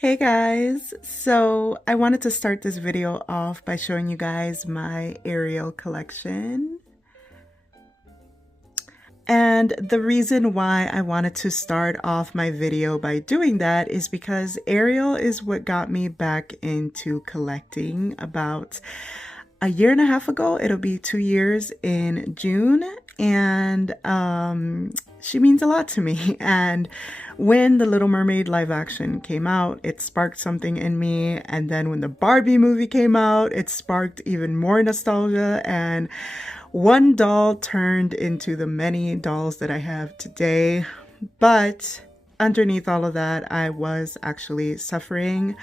Hey guys, so I wanted to start this video off by showing you guys my Ariel collection. And the reason why I wanted to start off my video by doing that is because Ariel is what got me back into collecting about a year and a half ago. It'll be 2 years in June, and she means a lot to me. And when the Little Mermaid live action came out, it sparked something in me. And then when the Barbie movie came out, it sparked even more nostalgia. And one doll turned into the many dolls that I have today. But underneath all of that, I was actually suffering.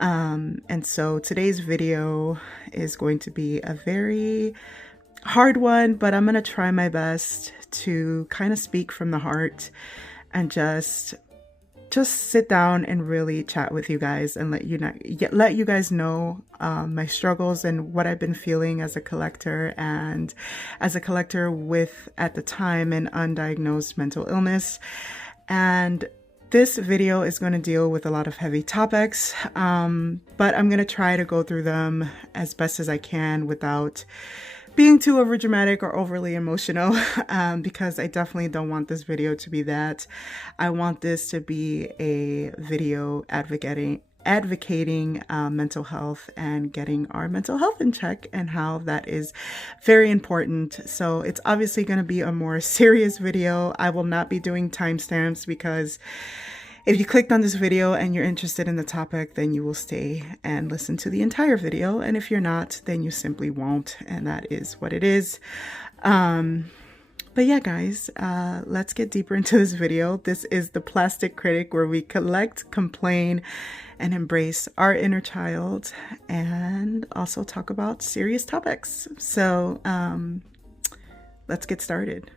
And so today's video is going to be a very hard one, but I'm going to try my best to kind of speak from the heart and just sit down and really chat with you guys and let you guys know my struggles and what I've been feeling as a collector, and as a collector with, at the time, an undiagnosed mental illness. And this video is going to deal with a lot of heavy topics, but I'm going to try to go through them as best as I can without being too overdramatic or overly emotional, because I definitely don't want this video to be that. I want this to be a video advocating mental health and getting our mental health in check, and how that is very important. So it's obviously going to be a more serious video. I will not be doing timestamps, because if you clicked on this video and you're interested in the topic, then you will stay and listen to the entire video. And if you're not, then you simply won't. And that is what it is. But yeah, guys, let's get deeper into this video. This is the Plastic Critic, where we collect, complain, and embrace our inner child, and also talk about serious topics. So let's get started.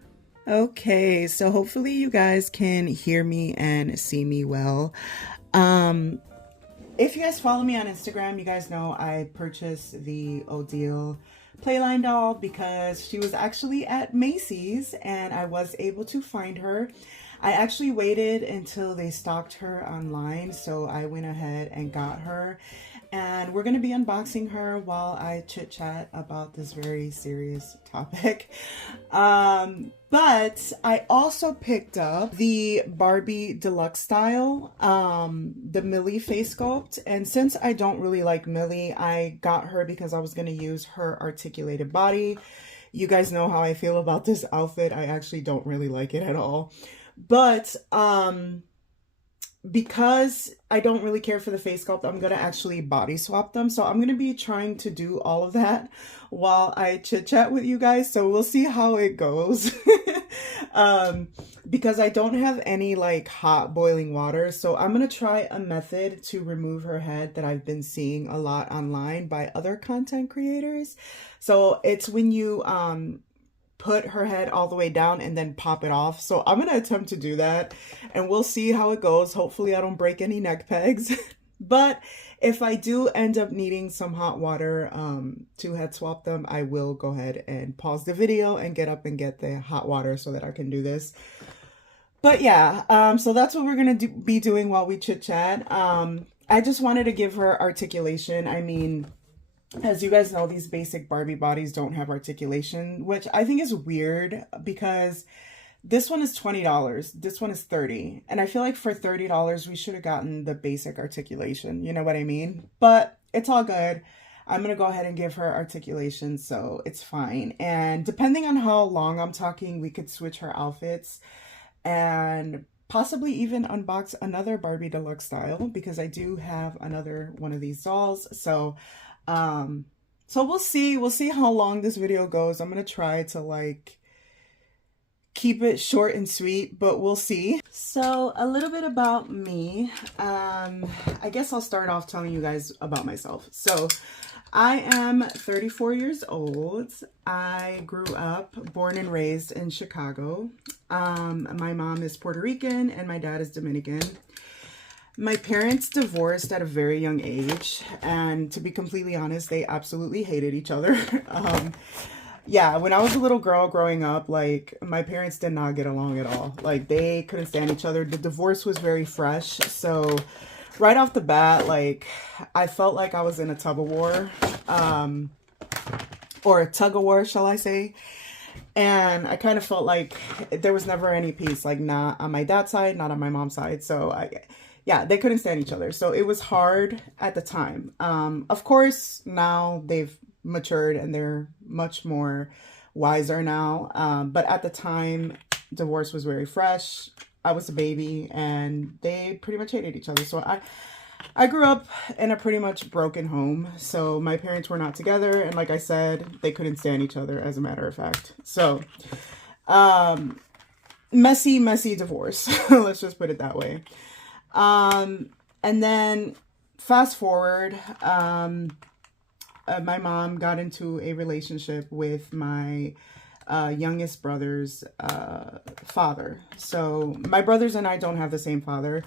Okay, so hopefully you guys can hear me and see me well. If you guys follow me on Instagram, you guys know I purchased the Odile Playline doll because she was actually at Macy's and I was able to find her. I actually waited until they stocked her online, so I went ahead and got her. And we're going to be unboxing her while I chit chat about this very serious topic. But I also picked up the Barbie Deluxe style, the Millie face sculpt. And since I don't really like Millie, I got her because I was going to use her articulated body. You guys know how I feel about this outfit. I actually don't really like it at all. But because I don't really care for the face sculpt, I'm going to actually body swap them. So I'm going to be trying to do all of that while I chit chat with you guys. So we'll see how it goes. Because I don't have any like hot boiling water. So I'm going to try a method to remove her head that I've been seeing a lot online by other content creators. So it's when you, put her head all the way down and then pop it off. So I'm gonna attempt to do that and we'll see how it goes. Hopefully I don't break any neck pegs. But if I do end up needing some hot water to head swap them, I will go ahead and pause the video and get up and get the hot water so that I can do this. But yeah, so that's what we're gonna be doing while we chit chat. I just wanted to give her articulation. I mean, as you guys know, these basic Barbie bodies don't have articulation, which I think is weird because this one is $20. This one is $30. And I feel like for $30, we should have gotten the basic articulation. You know what I mean? But it's all good. I'm going to go ahead and give her articulation, so it's fine. And depending on how long I'm talking, we could switch her outfits and possibly even unbox another Barbie Deluxe style, because I do have another one of these dolls. So we'll see how long this video goes. I'm gonna try to like keep it short and sweet, but we'll see. So a little bit about me. I guess I'll start off telling you guys about myself. So I am 34 years old. I grew up, born and raised in Chicago. My mom is Puerto Rican and my dad is Dominican. My parents divorced at a very young age, and to be completely honest, they absolutely hated each other. Yeah, when I was a little girl growing up, like, my parents did not get along at all. Like, they couldn't stand each other. The divorce was very fresh, so right off the bat, like, I felt like I was in a tug of war, or a tug of war, shall I say. And I kind of felt like there was never any peace, like not on my dad's side, not on my mom's side. So yeah, they couldn't stand each other. So it was hard at the time. Of course, now they've matured and they're much more wiser now. But at the time, divorce was very fresh. I was a baby and they pretty much hated each other. So I grew up in a pretty much broken home. So my parents were not together. And like I said, they couldn't stand each other, as a matter of fact. So, messy divorce. Let's just put it that way. And then fast forward, my mom got into a relationship with my youngest brother's father. So my brothers and I don't have the same father,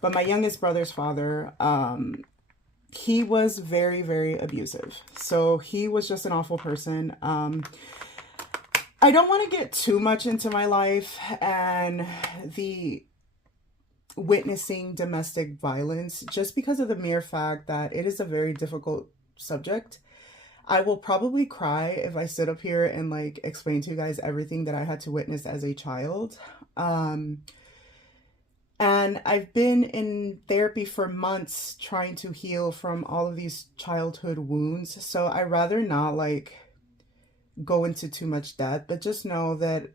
but my youngest brother's father, he was very, very abusive. So he was just an awful person. I don't want to get too much into my life and the witnessing domestic violence, just because of the mere fact that it is a very difficult subject. I will probably cry if I sit up here and like explain to you guys everything that I had to witness as a child. And I've been in therapy for months trying to heal from all of these childhood wounds. So I rather not like go into too much depth, but just know that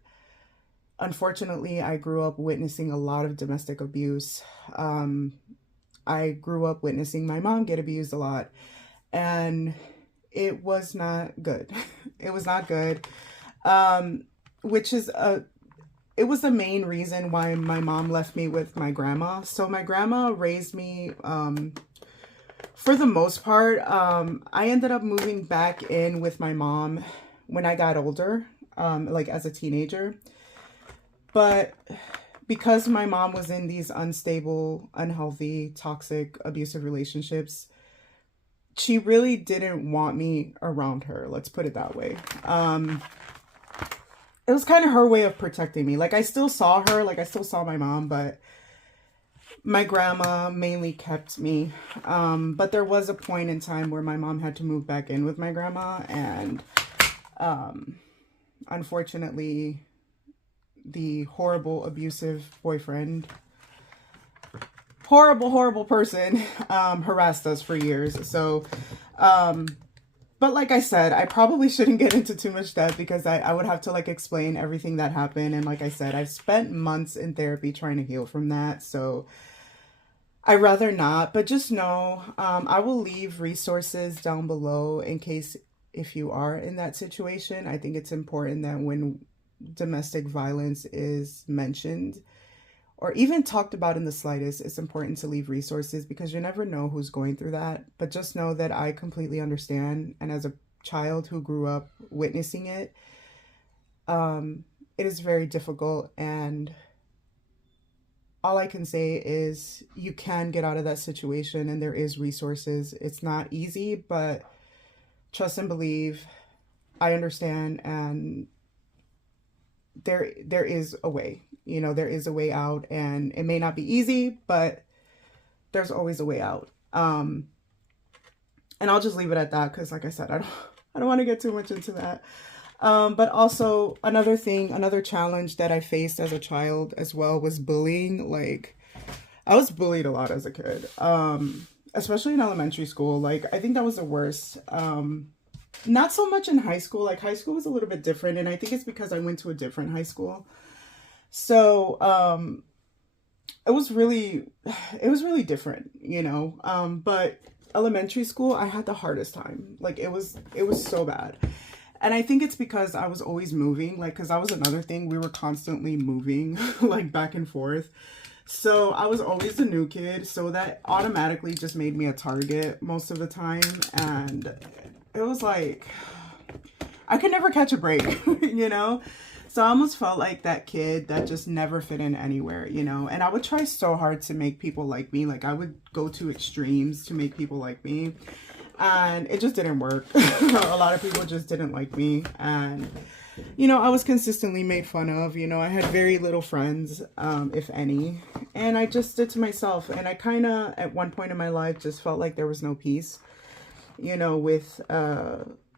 unfortunately, I grew up witnessing a lot of domestic abuse. I grew up witnessing my mom get abused a lot, and it was not good. It was not good, which is it was the main reason why my mom left me with my grandma. So my grandma raised me, for the most part. I ended up moving back in with my mom when I got older, like as a teenager. But because my mom was in these unstable, unhealthy, toxic, abusive relationships, she really didn't want me around her. Let's put it that way. It was kind of her way of protecting me. Like I still saw her, like I still saw my mom, but my grandma mainly kept me. But there was a point in time where my mom had to move back in with my grandma, and unfortunately, the horrible, abusive boyfriend, horrible person, harassed us for years. So, but like I said, I probably shouldn't get into too much depth because I would have to like explain everything that happened. And like I said, I've spent months in therapy trying to heal from that. So I'd rather not, but just know, I will leave resources down below in case if you are in that situation. I think it's important that when domestic violence is mentioned or even talked about in the slightest, it's important to leave resources because you never know who's going through that. But just know that I completely understand. And as a child who grew up witnessing it, it is very difficult. And all I can say is you can get out of that situation and there is resources. It's not easy, but trust and believe. I understand, and there is a way. You know, there is a way out, and it may not be easy, but there's always a way out. And I'll just leave it at that because, like I said, I don't want to get too much into that. But also another challenge that I faced as a child as well was bullying. Like, I was bullied a lot as a kid, especially in elementary school. Like, I think that was the worst. Not so much in high school. Like, high school was a little bit different, and I think it's because I went to a different high school. So, it was really different, you know. But elementary school, I had the hardest time. Like, it was so bad. And I think it's because I was always moving, like, because that was another thing. We were constantly moving, like, back and forth. So I was always the new kid. So that automatically just made me a target most of the time. And it was like, I could never catch a break, you know? So I almost felt like that kid that just never fit in anywhere, you know? And I would try so hard to make people like me. Like, I would go to extremes to make people like me. And it just didn't work. A lot of people just didn't like me. And I was consistently made fun of. I had very little friends, if any. And I just stood to myself. And I kind of, at one point in my life, just felt like there was no peace, with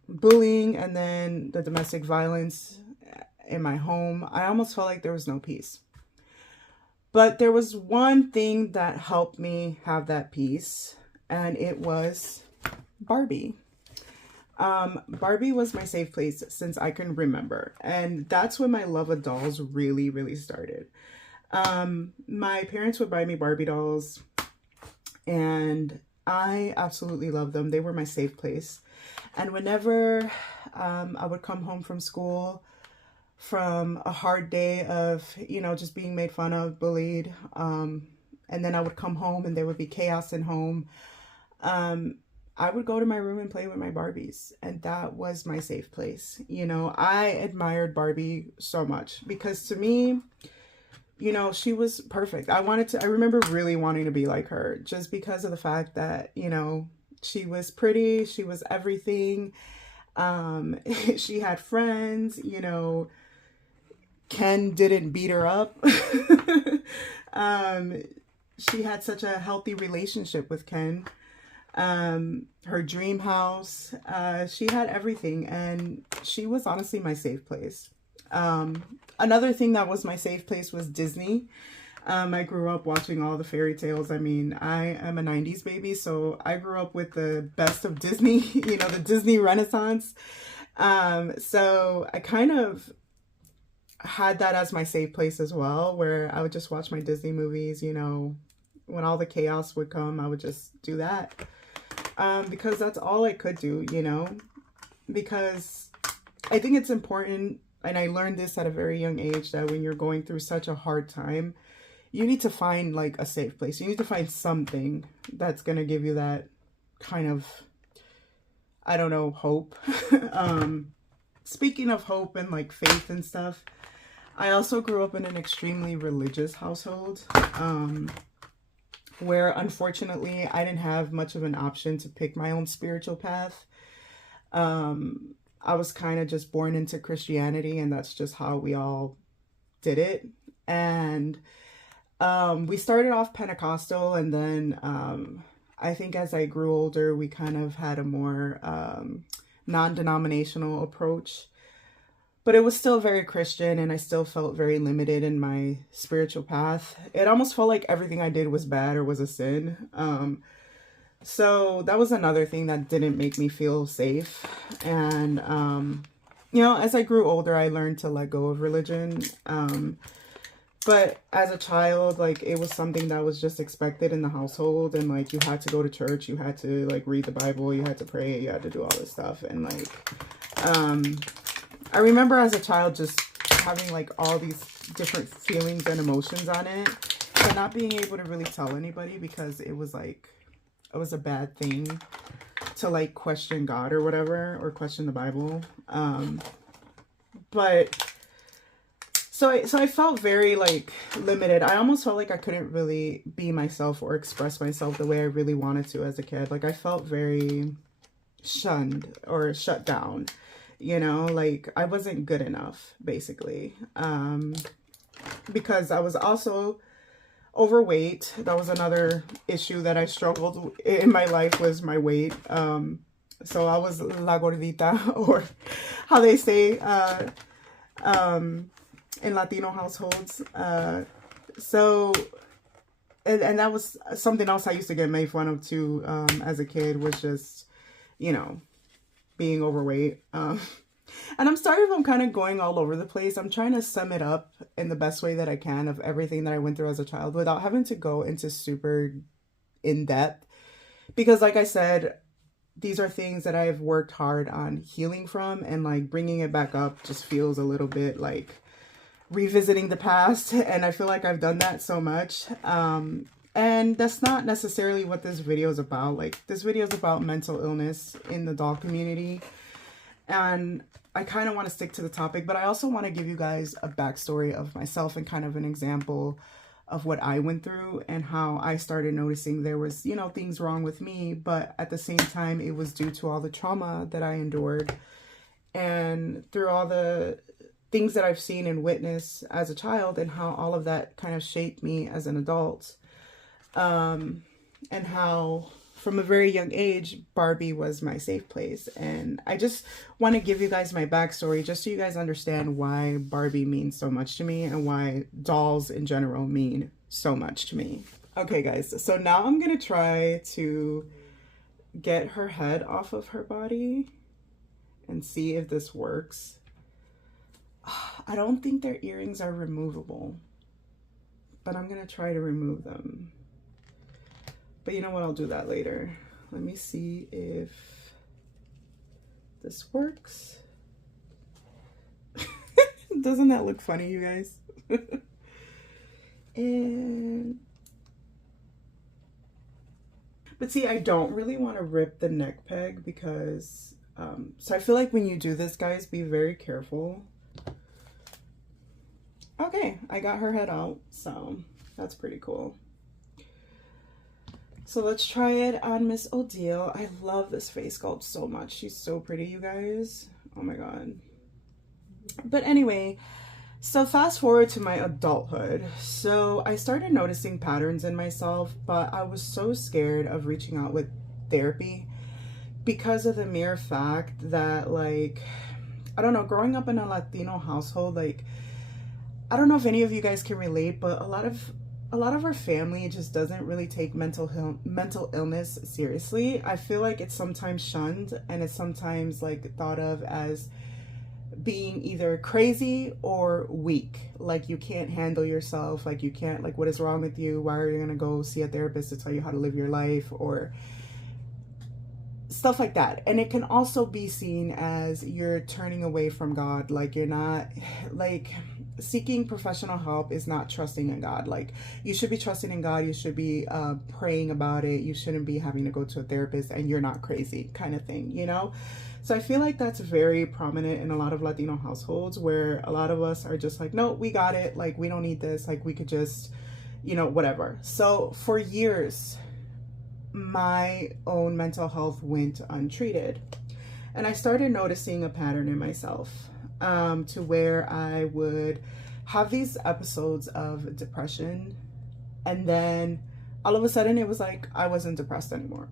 bullying and then the domestic violence in my home. I almost felt like there was no peace. But there was one thing that helped me have that peace, and it was Barbie. Barbie was my safe place since I can remember. And that's when my love of dolls really, really started. My parents would buy me Barbie dolls, and I absolutely loved them. They were my safe place. And whenever I would come home from school, from a hard day of, just being made fun of, bullied, and then I would come home and there would be chaos in home, I would go to my room and play with my Barbies, and that was my safe place. I admired Barbie so much because to me, she was perfect. I remember really wanting to be like her just because of the fact that, she was pretty, she was everything. She had friends, Ken didn't beat her up. She had such a healthy relationship with Ken. Her dream house, she had everything, and she was honestly my safe place. Another thing that was my safe place was Disney. I grew up watching all the fairy tales. I mean, I am a 90s baby, so I grew up with the best of Disney, the Disney Renaissance. So I kind of had that as my safe place as well, where I would just watch my Disney movies, when all the chaos would come, I would just do that. Because that's all I could do, because I think it's important, and I learned this at a very young age, that when you're going through such a hard time, you need to find like a safe place. You need to find something that's going to give you that kind of, I don't know, hope. Speaking of hope and like faith and stuff, I also grew up in an extremely religious household, where unfortunately I didn't have much of an option to pick my own spiritual path. I was kind of just born into Christianity, and that's just how we all did it. And we started off Pentecostal, and then I think as I grew older, we kind of had a more non-denominational approach. But it was still very Christian, and I still felt very limited in my spiritual path. It almost felt like everything I did was bad or was a sin. So that was another thing that didn't make me feel safe. And, as I grew older, I learned to let go of religion. But as a child, like, it was something that was just expected in the household. And, like, you had to go to church. You had to, like, read the Bible. You had to pray. You had to do all this stuff. And, like, I remember as a child just having like all these different feelings and emotions on it, and not being able to really tell anybody because it was like, it was a bad thing to like question God or whatever, or question the Bible. But so I felt very like limited. I almost felt like I couldn't really be myself or express myself the way I really wanted to as a kid. Like I felt very shunned or shut down. Like I wasn't good enough, basically, because I was also overweight. That was another issue that I struggled in my life, was my weight. So I was la gordita, or how they say in Latino households. So, and that was something else I used to get made fun of too, as a kid, was just, being overweight. And I'm sorry if I'm kind of going all over the place. I'm trying to sum it up in the best way that I can of everything that I went through as a child without having to go into super in depth. Because like I said, these are things that I've worked hard on healing from, and like bringing it back up just feels a little bit like revisiting the past. And I feel like I've done that so much. And that's not necessarily what this video is about. Like, this video is about mental illness in the doll community. And I kind of want to stick to the topic, but I also want to give you guys a backstory of myself and kind of an example of what I went through and how I started noticing there was, things wrong with me. But at the same time, it was due to all the trauma that I endured. and through all the things that I've seen and witnessed as a child, and how all of that kind of shaped me as an adult. And how from a very young age, Barbie was my safe place. And I just want to give you guys my backstory just so you guys understand why Barbie means so much to me and why dolls in general mean so much to me. Okay, guys, so now I'm going to try to get her head off of her body and see if this works. I don't think their earrings are removable, but I'm going to try to remove them. But you know what? I'll do that later. Let me see if this works. Doesn't that look funny, you guys? But see, I don't really want to rip the neck peg because, so I feel like when you do this, guys, be very careful. Okay, I got her head out, so that's pretty cool. So let's try it on Miss Odile. I love this face sculpt so much. She's so pretty, you guys. Oh my God. But anyway, so fast forward to my adulthood. So I started noticing patterns in myself, but I was so scared of reaching out with therapy because of the mere fact that, like, I don't know, growing up in a Latino household, like, I don't know if any of you guys can relate, but a lot of our family just doesn't really take mental illness seriously. I feel like it's sometimes shunned, and it's sometimes like thought of as being either crazy or weak. Like you can't handle yourself, like you can't, like what is wrong with you? Why are you gonna go see a therapist to tell you how to live your life, or stuff like that. And it can also be seen as you're turning away from God. Like you're not, like, seeking professional help is not trusting in God. Like you should be trusting in God. You should be praying about it. You shouldn't be having to go to a therapist, and you're not crazy kind of thing, you know? So I feel like that's very prominent in a lot of Latino households, where a lot of us are just like, no, we got it. Like we don't need this. Like we could just, you know, whatever. So for years, my own mental health went untreated. And I started noticing a pattern in myself, to where I would have these episodes of depression, and then all of a sudden it was like I wasn't depressed anymore.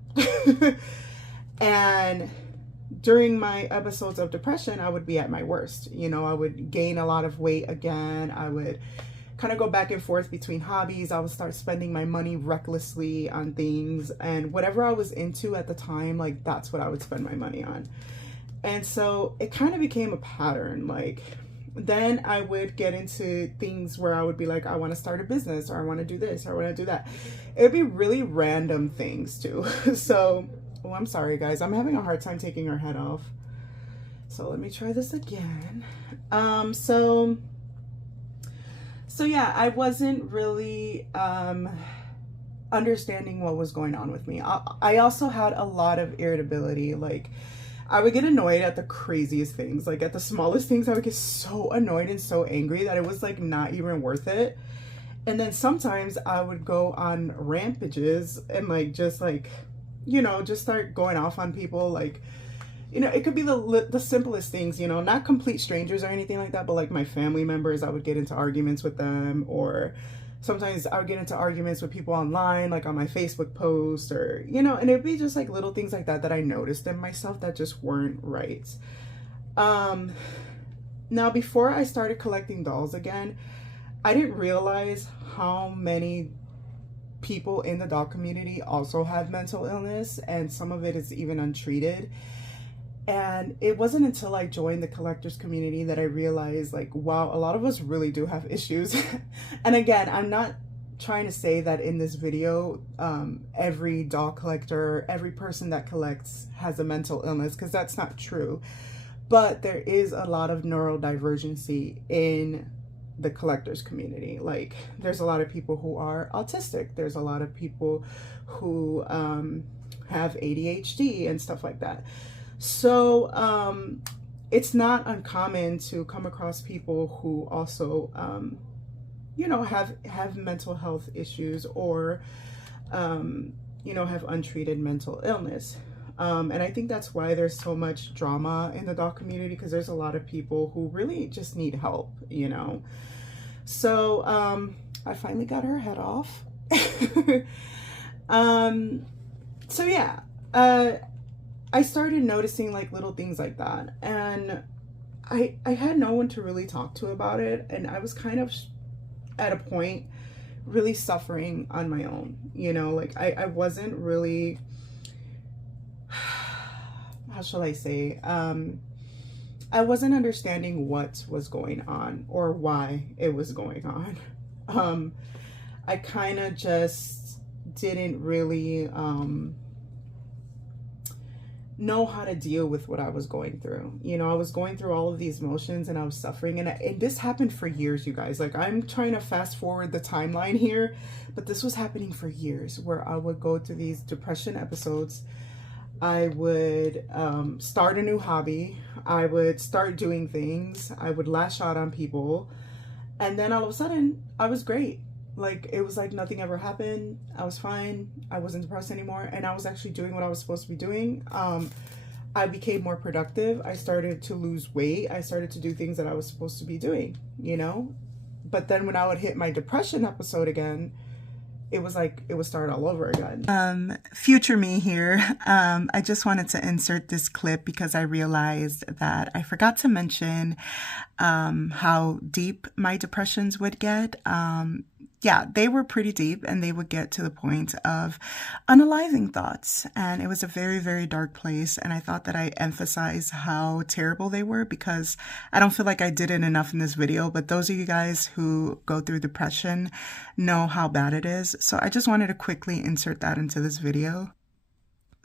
And during my episodes of depression, I would be at my worst. You know, I would gain a lot of weight again. I would kind of go back and forth between hobbies. I would start spending my money recklessly on things, and whatever I was into at the time, like that's what I would spend my money on. And so it kind of became a pattern. Like then I would get into things where I would be like, I want to start a business, or I want to do this, or I want to do that. It would be really random things too. So, oh, I'm sorry guys, I'm having a hard time taking her head off. So let me try this again. So yeah, I wasn't really understanding what was going on with me. I also had a lot of irritability. Like I would get annoyed at the craziest things. Like at the smallest things, I would get so annoyed and so angry that it was like not even worth it. And then sometimes I would go on rampages and like just like, you know, just start going off on people. Like, you know, it could be the simplest things, you know, not complete strangers or anything like that, but like my family members, I would get into arguments with them, or sometimes I would get into arguments with people online, like on my Facebook post, or, you know, and it'd be just like little things like that that I noticed in myself that just weren't right. Now, before I started collecting dolls again, I didn't realize how many people in the doll community also have mental illness, and some of it is even untreated. And it wasn't until I joined the collectors community that I realized, like, wow, a lot of us really do have issues. And again, I'm not trying to say that in this video, every doll collector, every person that collects has a mental illness, because that's not true. But there is a lot of neurodivergency in the collectors community. Like, there's a lot of people who are autistic. There's a lot of people who have ADHD and stuff like that. So it's not uncommon to come across people who also, you know, have mental health issues, or, you know, have untreated mental illness. And I think that's why there's so much drama in the doll community, because there's a lot of people who really just need help, you know. So I finally got her head off. So yeah, I started noticing like little things like that, and I had no one to really talk to about it, and I was kind of at a point really suffering on my own, you know. Like I wasn't really, how shall I say, I wasn't understanding what was going on or why it was going on. I kind of just didn't really know how to deal with what I was going through. You know, I was going through all of these emotions and I was suffering, and this happened for years, you guys. Like, I'm trying to fast forward the timeline here, but this was happening for years, where I would go through these depression episodes. I would start a new hobby. I would start doing things. I would lash out on people. And then all of a sudden, I was great. Like, it was like nothing ever happened. I was fine. I wasn't depressed anymore. And I was actually doing what I was supposed to be doing. I became more productive. I started to lose weight. I started to do things that I was supposed to be doing, you know? But then when I would hit my depression episode again, it was like it would start all over again. Future me here. I just wanted to insert this clip because I realized that I forgot to mention how deep my depressions would get. Yeah, they were pretty deep, and they would get to the point of unaliving thoughts. And it was a very, very dark place. And I thought that I emphasized how terrible they were, because I don't feel like I did it enough in this video. But those of you guys who go through depression know how bad it is. So I just wanted to quickly insert that into this video.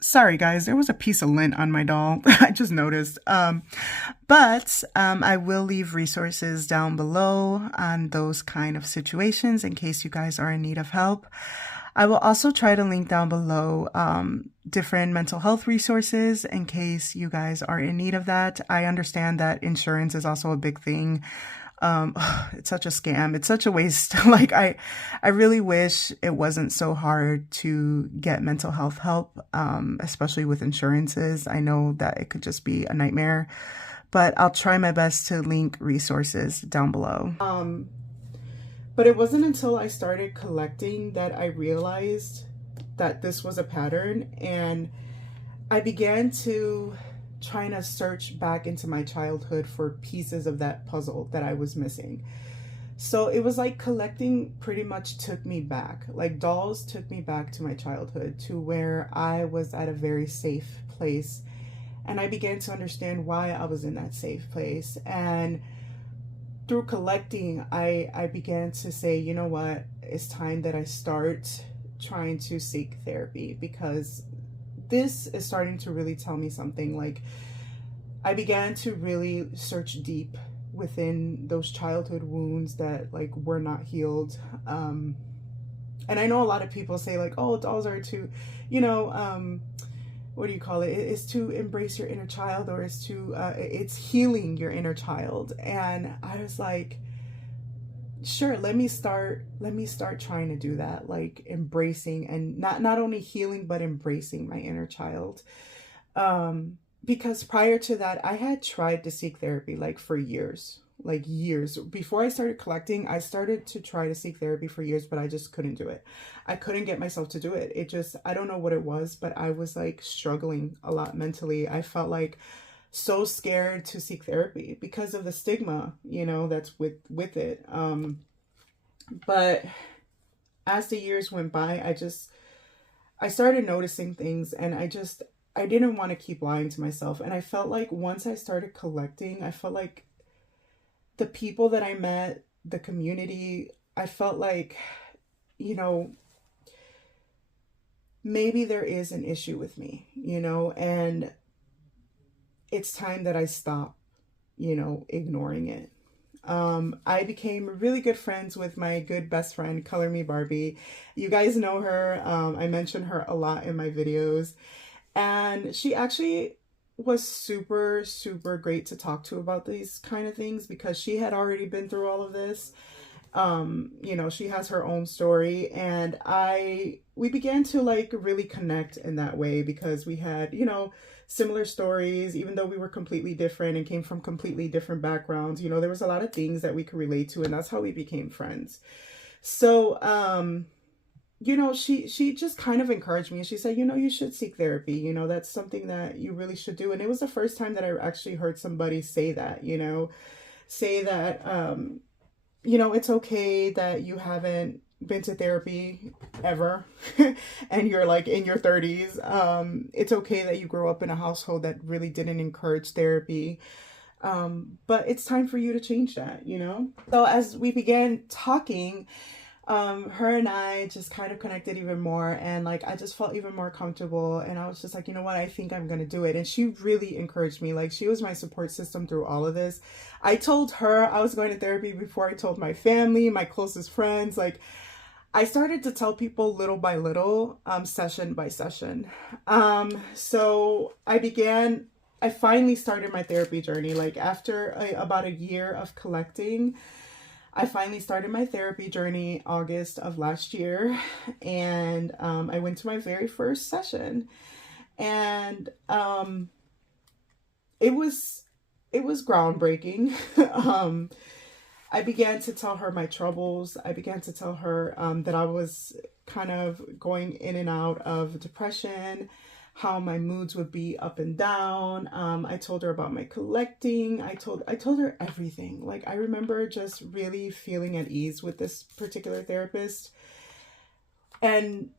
Sorry guys, there was a piece of lint on my doll. I just noticed. But I will leave resources down below on those kind of situations in case you guys are in need of help. I will also try to link down below different mental health resources in case you guys are in need of that. I understand that insurance is also a big thing. It's such a scam. It's such a waste. Like, I really wish it wasn't so hard to get mental health help, especially with insurances. I know that it could just be a nightmare, but I'll try my best to link resources down below. But it wasn't until I started collecting that I realized that this was a pattern, and I began to trying to search back into my childhood for pieces of that puzzle that I was missing. So it was like collecting pretty much took me back. Like, dolls took me back to my childhood, to where I was at a very safe place. And I began to understand why I was in that safe place. And through collecting, I began to say, you know what, it's time that I start trying to seek therapy, because this is starting to really tell me something. Like, I began to really search deep within those childhood wounds that like were not healed. And I know a lot of people say like, oh, dolls are to, you know, what do you call it? It's to embrace your inner child, or it's to, it's healing your inner child. And I was like, sure, let me start trying to do that, like embracing, and not only healing, but embracing my inner child. Because prior to that, I had tried to seek therapy like for years, like years. Before I started collecting, I started to try to seek therapy for years, but I just couldn't do it. I couldn't get myself to do it. It just, I don't know what it was, but I was like struggling a lot mentally. I felt like so scared to seek therapy because of the stigma, you know, that's with it. But as the years went by, I started noticing things, and I didn't want to keep lying to myself. And I felt like once I started collecting, I felt like the people that I met, the community, I felt like, you know, maybe there is an issue with me, you know, and it's time that I stop, you know, ignoring it. I became really good friends with my good best friend, Color Me Barbie. You guys know her. I mention her a lot in my videos. And she actually was super, super great to talk to about these kind of things, because she had already been through all of this. You know, she has her own story, and we began to like really connect in that way because we had, you know, similar stories, even though we were completely different and came from completely different backgrounds. You know, there was a lot of things that we could relate to, and that's how we became friends. So, you know, she just kind of encouraged me, and she said, you know, you should seek therapy. You know, that's something that you really should do. And it was the first time that I actually heard somebody say that, you know, say that, you know, it's okay that you haven't been to therapy ever and you're like in your 30s. It's okay that you grew up in a household that really didn't encourage therapy. But it's time for you to change that, you know? So as we began talking, her and I just kind of connected even more, and like I just felt even more comfortable, and I was just like, you know what, I think I'm gonna do it. And she really encouraged me. Like, she was my support system through all of this. I told her I was going to therapy before I told my family, my closest friends. Like, I started to tell people little by little, session by session. So I finally started my therapy journey. Like, after about a year of collecting, I finally started my therapy journey August of last year, and I went to my very first session, and it was groundbreaking. I began to tell her my troubles. I began to tell her that I was kind of going in and out of depression, how my moods would be up and down. I told her about my collecting. I told her everything. Like, I remember just really feeling at ease with this particular therapist. And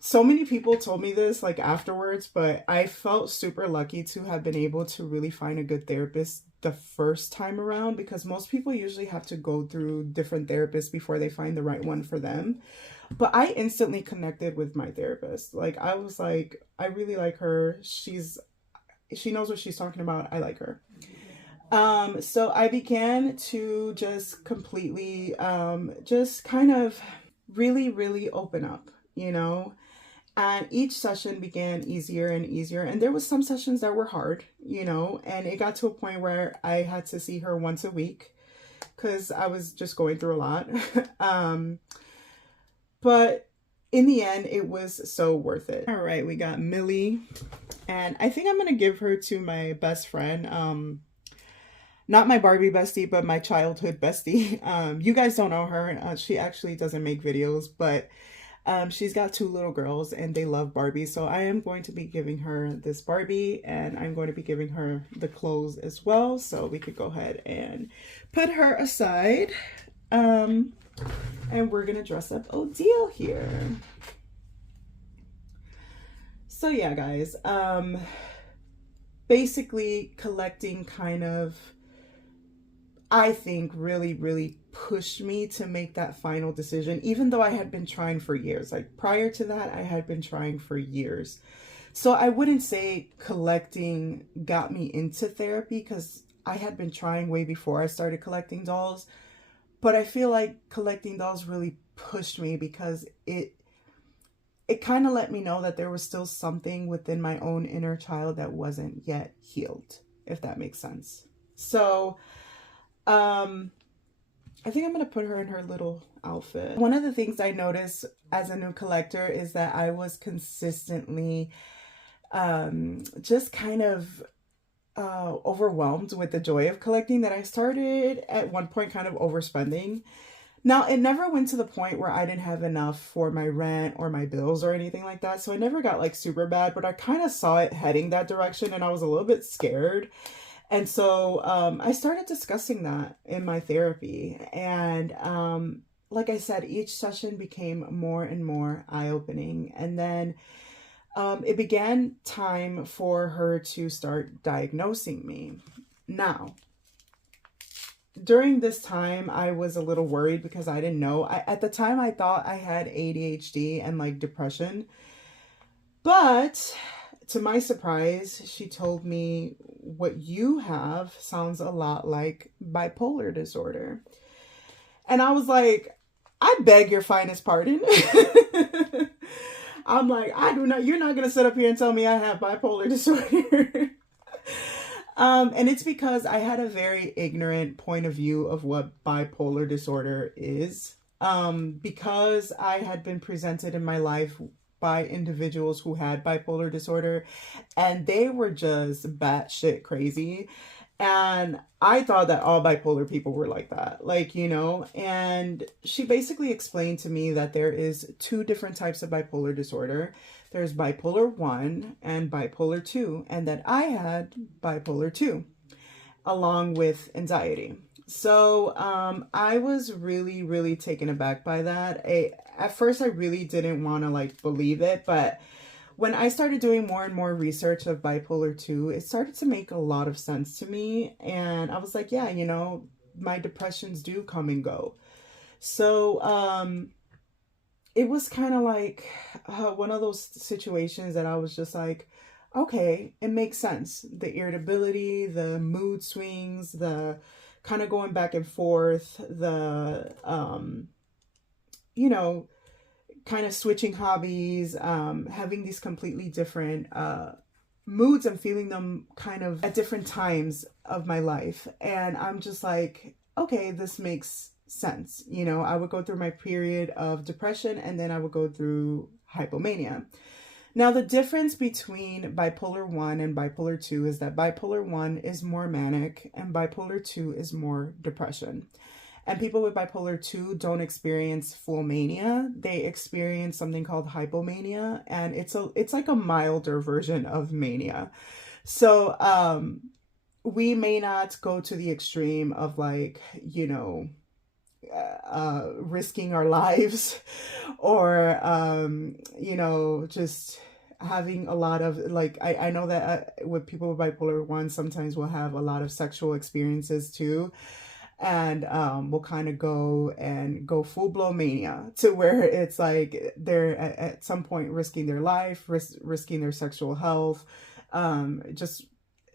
so many people told me this like afterwards, but I felt super lucky to have been able to really find a good therapist the first time around, because most people usually have to go through different therapists before they find the right one for them. But I instantly connected with my therapist. Like, I was like, I really like her. She knows what she's talking about. I like her. So I began to just completely, just kind of really, really open up, you know, and each session began easier and easier. And there was some sessions that were hard, you know, and it got to a point where I had to see her once a week because I was just going through a lot. But in the end, it was so worth it. All right, we got Millie, and I think I'm going to give her to my best friend. Not my Barbie bestie, but my childhood bestie. You guys don't know her. She actually doesn't make videos, but she's got 2 little girls and they love Barbie. So I am going to be giving her this Barbie, and I'm going to be giving her the clothes as well. So we could go ahead and put her aside. And we're going to dress up Odile here. So yeah, guys, basically collecting kind of, I think, really, really pushed me to make that final decision, even though I had been trying for years. Like, prior to that, I had been trying for years. So I wouldn't say collecting got me into therapy, because I had been trying way before I started collecting dolls. But I feel like collecting dolls really pushed me, because it kind of let me know that there was still something within my own inner child that wasn't yet healed, if that makes sense. So, I think I'm going to put her in her little outfit. One of the things I noticed as a new collector is that I was consistently just kind of overwhelmed with the joy of collecting, that I started at one point kind of overspending. Now, it never went to the point where I didn't have enough for my rent or my bills or anything like that. So I never got like super bad, but I kind of saw it heading that direction, and I was a little bit scared. And so I started discussing that in my therapy. And like I said, each session became more and more eye-opening. And then it began time for her to start diagnosing me. Now, during this time, I was a little worried because I didn't know. At the time, I thought I had ADHD and like depression. But to my surprise, she told me, what you have sounds a lot like bipolar disorder. And I was like, I beg your finest pardon. I'm like, I do not, you're not going to sit up here and tell me I have bipolar disorder. And it's because I had a very ignorant point of view of what bipolar disorder is. Because I had been presented in my life by individuals who had bipolar disorder, and they were just batshit crazy. And I thought that all bipolar people were like that, like, and she basically explained to me that there is two different types of bipolar disorder. There's bipolar 1 and bipolar 2, and that I had bipolar 2 along with anxiety. So I was really, really taken aback by that. At first, I really didn't want to like believe it, but when I started doing more and more research of bipolar 2, it started to make a lot of sense to me. And I was like, yeah, my depressions do come and go. So it was kind of like one of those situations that I was just like, okay, it makes sense. The irritability, the mood swings, the kind of going back and forth, the, kind of switching hobbies, having these completely different moods and feeling them kind of at different times of my life. And I'm just like, okay, this makes sense. I would go through my period of depression and then I would go through hypomania. Now, the difference between bipolar 1 and bipolar 2 is that bipolar 1 is more manic and bipolar 2 is more depression. And people with bipolar 2 don't experience full mania. They experience something called hypomania, and it's like a milder version of mania. So we may not go to the extreme of like, risking our lives or, just having a lot of like, I know that with people with bipolar 1, sometimes we'll have a lot of sexual experiences too. And we'll kind of go full-blown mania to where it's like they're at some point risking their life, risking their sexual health, just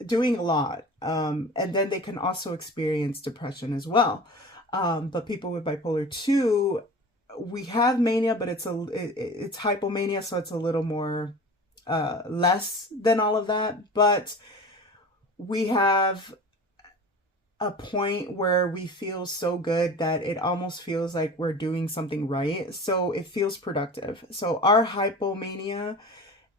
doing a lot. And then they can also experience depression as well. But people with bipolar 2, we have mania, but it's hypomania, so it's a little more less than all of that. But we have a point where we feel so good that it almost feels like we're doing something right. So it feels productive. So our hypomania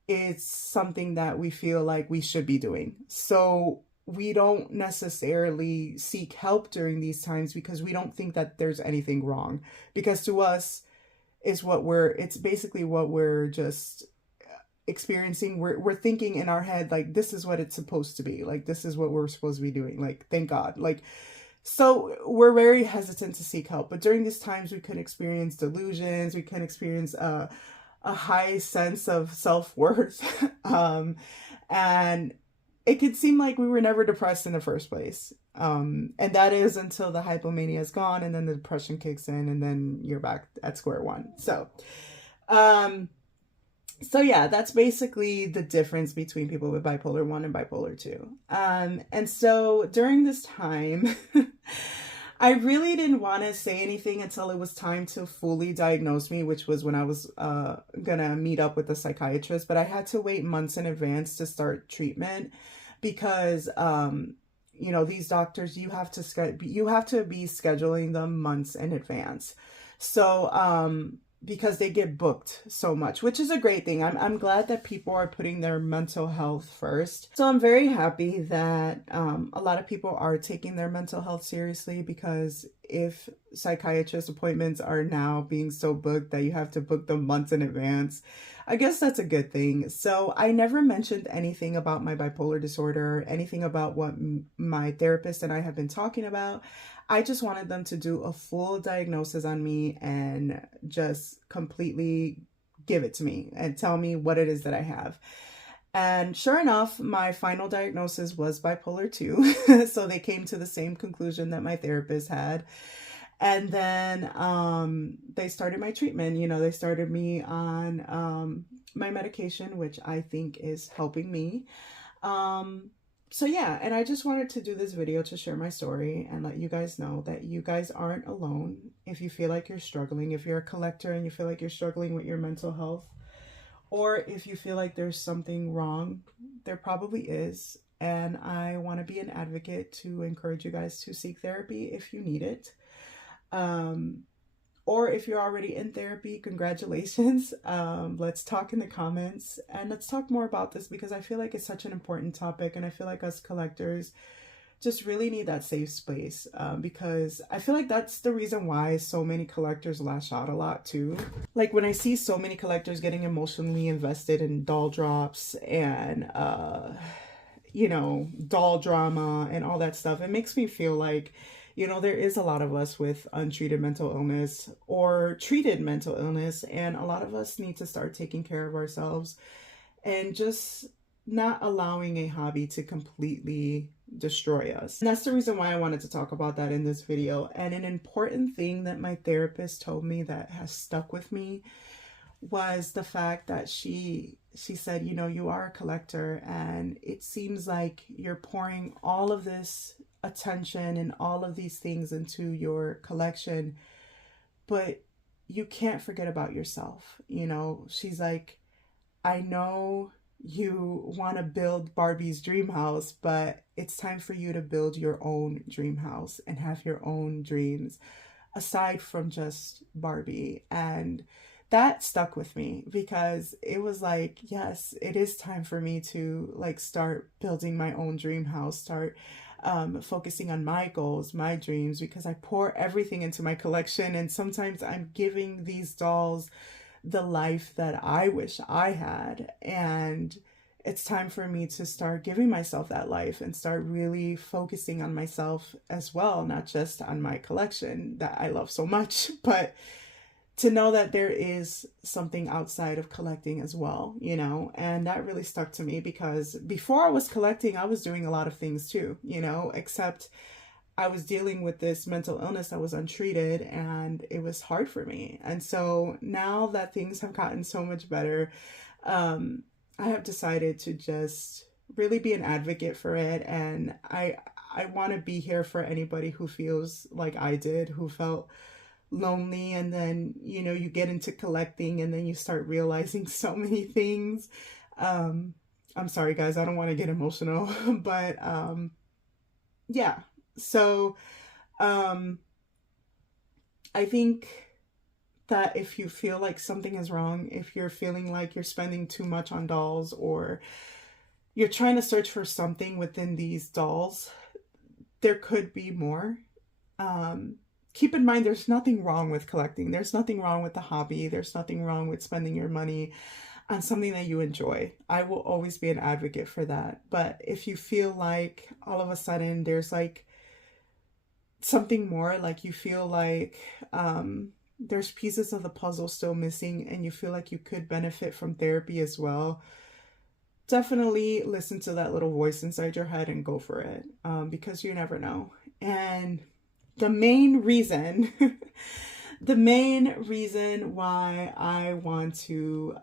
is something that we feel like we should be doing. So we don't necessarily seek help during these times because we don't think that there's anything wrong. Because to us, it's basically what we're just experiencing. We're thinking in our head like this is what it's supposed to be, like this is what we're supposed to be doing, like thank God, like, so we're very hesitant to seek help. But during these times we could experience delusions, we can experience a high sense of self-worth and it could seem like we were never depressed in the first place, and that is until the hypomania is gone and then the depression kicks in and then you're back at square one. So yeah, that's basically the difference between people with bipolar 1 and bipolar 2. And so during this time, I really didn't want to say anything until it was time to fully diagnose me, which was when I was gonna meet up with a psychiatrist. But I had to wait months in advance to start treatment because, these doctors, you have to be scheduling them months in advance. So, because they get booked so much, which is a great thing. I'm glad that people are putting their mental health first. So I'm very happy that a lot of people are taking their mental health seriously, because if psychiatrist appointments are now being so booked that you have to book them months in advance, I guess that's a good thing. So I never mentioned anything about my bipolar disorder, anything about what my therapist and I have been talking about. I just wanted them to do a full diagnosis on me and just completely give it to me and tell me what it is that I have. And sure enough, my final diagnosis was bipolar 2. So they came to the same conclusion that my therapist had. And then they started my treatment. They started me on my medication, which I think is helping me. So yeah, and I just wanted to do this video to share my story and let you guys know that you guys aren't alone. If you feel like you're struggling, if you're a collector and you feel like you're struggling with your mental health, or if you feel like there's something wrong, there probably is. and I want to be an advocate to encourage you guys to seek therapy if you need it. Or if you're already in therapy, congratulations. Let's talk in the comments and let's talk more about this, because I feel like it's such an important topic, and I feel like us collectors just really need that safe space, because I feel like that's the reason why so many collectors lash out a lot too. Like when I see so many collectors getting emotionally invested in doll drops and you know, doll drama and all that stuff, it makes me feel like, you know, there is a lot of us with untreated mental illness or treated mental illness, and a lot of us need to start taking care of ourselves and just not allowing a hobby to completely destroy us. And that's the reason why I wanted to talk about that in this video. And an important thing that my therapist told me that has stuck with me was the fact that she said, you know, you are a collector, and it seems like you're pouring all of this attention and all of these things into your collection, but you can't forget about yourself. You know, she's like, I know you want to build Barbie's dream house, but it's time for you to build your own dream house and have your own dreams aside from just Barbie. And that stuck with me, because it was like, yes, it is time for me to like start building my own dream house, start focusing on my goals, my dreams, because I pour everything into my collection, and sometimes I'm giving these dolls the life that I wish I had. And it's time for me to start giving myself that life and start really focusing on myself as well, not just on my collection that I love so much, but to know that there is something outside of collecting as well, you know. And that really stuck to me, because before I was collecting, I was doing a lot of things too, you know, except I was dealing with this mental illness that was untreated, and it was hard for me. And so now that things have gotten so much better, I have decided to just really be an advocate for it. And I want to be here for anybody who feels like I did, who felt lonely, and then, you know, you get into collecting and then you start realizing so many things. I'm sorry guys, I don't want to get emotional, but yeah. So I think that if you feel like something is wrong, if you're feeling like you're spending too much on dolls, or you're trying to search for something within these dolls, there could be more. Keep in mind, there's nothing wrong with collecting. There's nothing wrong with the hobby. There's nothing wrong with spending your money on something that you enjoy. I will always be an advocate for that. But if you feel like all of a sudden there's like something more, like you feel like there's pieces of the puzzle still missing, and you feel like you could benefit from therapy as well, definitely listen to that little voice inside your head and go for it, because you never know. And the main reason why I want to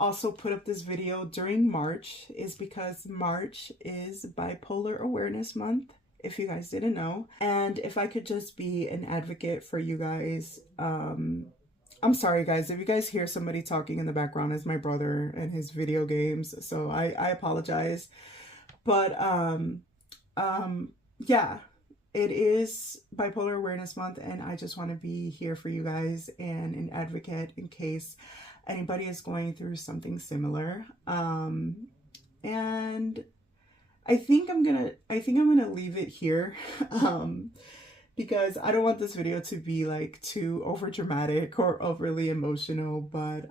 also put up this video during March is because March is Bipolar Awareness Month, if you guys didn't know. And if I could just be an advocate for you guys, I'm sorry guys, if you guys hear somebody talking in the background, it's my brother and his video games, so I apologize. But yeah, it is Bipolar Awareness Month, and I just want to be here for you guys and an advocate in case anybody is going through something similar. And I think I'm gonna leave it here, because I don't want this video to be like too over dramatic or overly emotional, but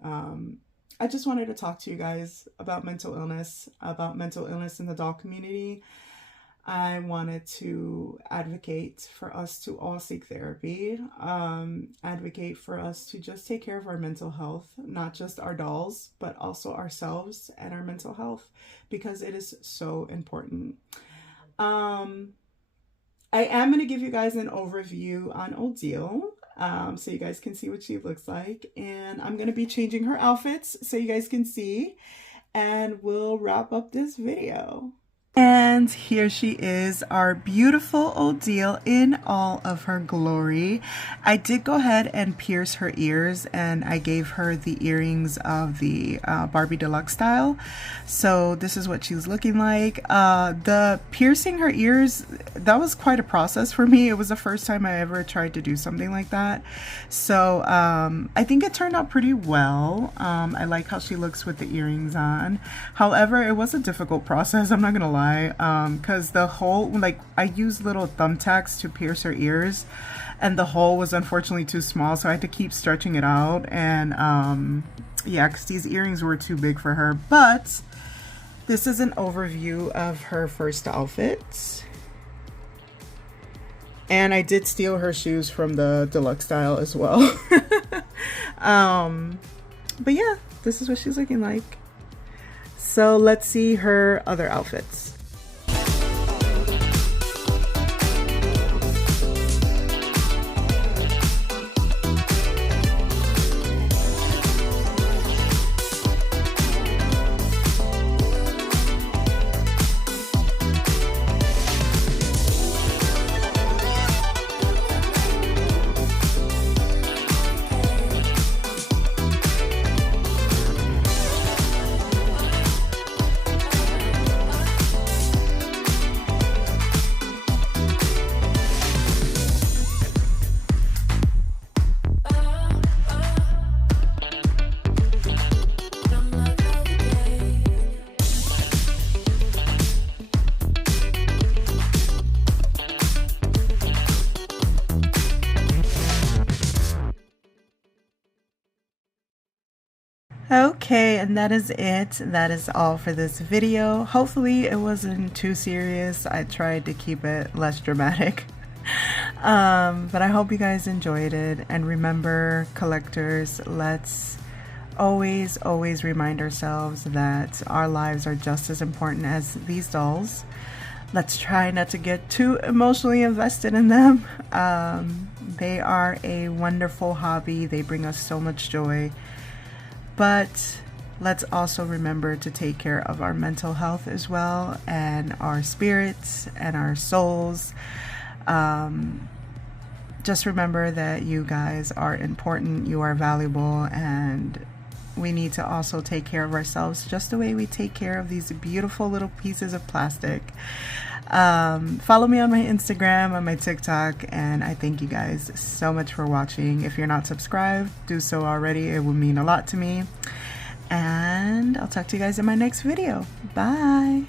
I just wanted to talk to you guys about mental illness in the doll community. I wanted to advocate for us to all seek therapy, advocate for us to just take care of our mental health, not just our dolls, but also ourselves and our mental health, because it is so important. I am going to give you guys an overview on Odile, so you guys can see what she looks like, and I'm going to be changing her outfits so you guys can see, and we'll wrap up this video. And here she is, our beautiful old deal in all of her glory. I did go ahead and pierce her ears, and I gave her the earrings of the Barbie Deluxe style. So this is what she's looking like. The piercing her ears, that was quite a process for me. It was the first time I ever tried to do something like that. So I think it turned out pretty well. I like how she looks with the earrings on. However, it was a difficult process, I'm not gonna lie. Because the hole, like, I used little thumbtacks to pierce her ears, and the hole was unfortunately too small, so I had to keep stretching it out. And yeah, because these earrings were too big for her. But this is an overview of her first outfit, and I did steal her shoes from the deluxe style as well. But yeah, this is what she's looking like. So let's see her other outfits. Okay, and that is it. That is all for this video. Hopefully it wasn't too serious. I tried to keep it less dramatic. But I hope you guys enjoyed it. And remember, collectors, let's always remind ourselves that our lives are just as important as these dolls. Let's try not to get too emotionally invested in them. They are a wonderful hobby. They bring us so much joy. But let's also remember to take care of our mental health as well, and our spirits and our souls. Just remember that you guys are important, you are valuable, and we need to also take care of ourselves just the way we take care of these beautiful little pieces of plastic. Follow me on my Instagram, on my TikTok, and I thank you guys so much for watching. If you're not subscribed, do so already. It would mean a lot to me. And I'll talk to you guys in my next video. Bye.